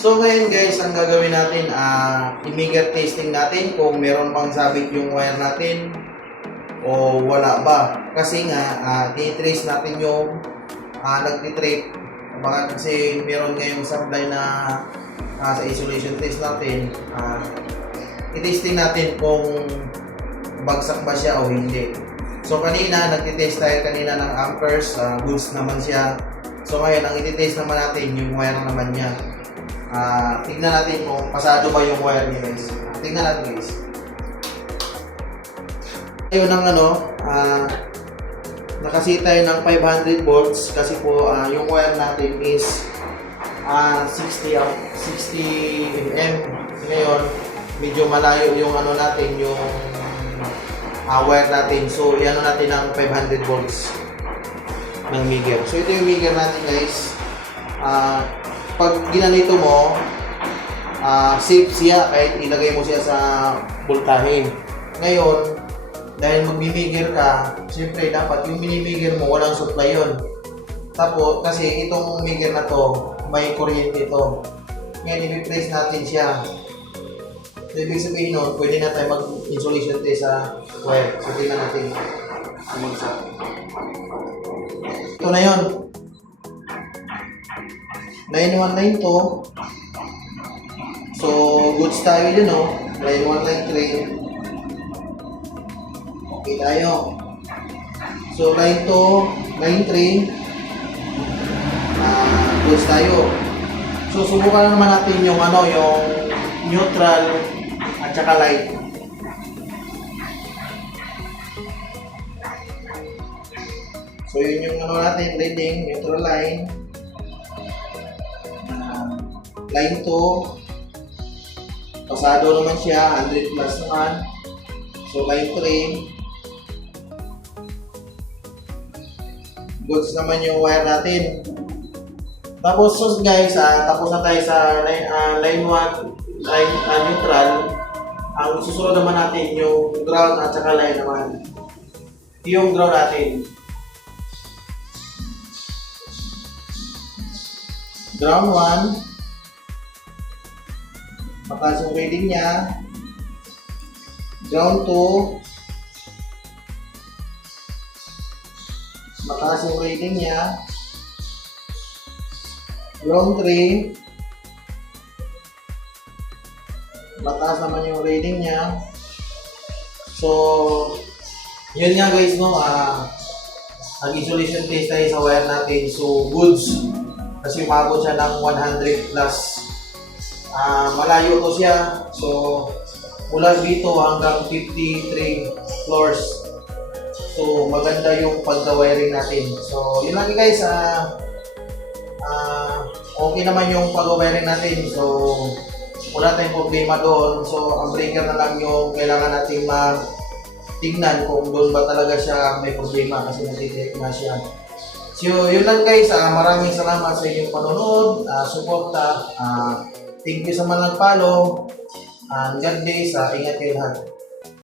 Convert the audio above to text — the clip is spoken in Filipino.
So ngayon guys, ang gagawin natin, i-meter testing natin kung meron bang sabit yung wire natin o wala ba. Kasi nga, i-trace natin yung nagtitrip. Baka kasi meron ngayong supply na sa isolation test natin, i-testing natin kung bagsak ba siya o hindi. So kanina, nagtitest tayo kanina ng amperes, goods naman siya. So ngayon, ang i-test naman natin yung wire naman niya. Tignan natin kung pasado ba yung wire niya guys. Tignan natin guys. Ayun ang nakasit tayo ng 500 volts kasi po yung wire natin is 60 mm. Ngayon, medyo malayo yung natin, yung wire natin. So, iano natin ng 500 volts ng meter. So, ito yung meter natin guys. Pag ginanito mo, safe siya kahit ilagay mo siya sa voltahe. Ngayon, dahil magmimigir ka, siyempre dapat yung minimigir mo, walang supply yun. Tapos, kasi itong meter na to, may kuryente ito. Ngayon, i-replace natin siya. So, ibig sabihin nun, pwede na tayo mag-insulation test sa wire. So, tingnan natin. Ito na yun. Line 1, line 2. So, goods tayo yun, no? Line 1, line 3. Okay tayo. So, line 2, line 3. Goods tayo. So, subukan naman natin yung yung neutral at saka light. So, yun yung natin, reading, neutral line. Line 2, pasado naman siya, 100 plus naman. So, line 3, goods naman yung wire natin. Tapos, so guys, tapos na tayo sa line 1, line neutral. Ang susunod naman natin yung ground at saka line naman. Yung ground natin. Ground 1. Mataas yung reading niya. Ground 2. Mataas yung reading niya. Ground 3. Mataas naman yung reading niya. So, yun nga guys, no? Nag-isolation test tayo sa wire natin. So, goods. Kasi umabot siya ng 100 plus. Malayo to siya. So, mula dito hanggang 53 floors. So, maganda yung pagka-wiring natin. So, yun lang guys. Okay naman yung pag-wiring natin. So, wala tayong problema doon. So, ang breaker na lang yung kailangan natin tingnan kung doon ba talaga siya may problema kasi natitake na siya. So, yun lang guys. Maraming salamat sa inyong panonood, suporta. Thank you sa mga nag-follow. God bless. Ingat kayo lahat.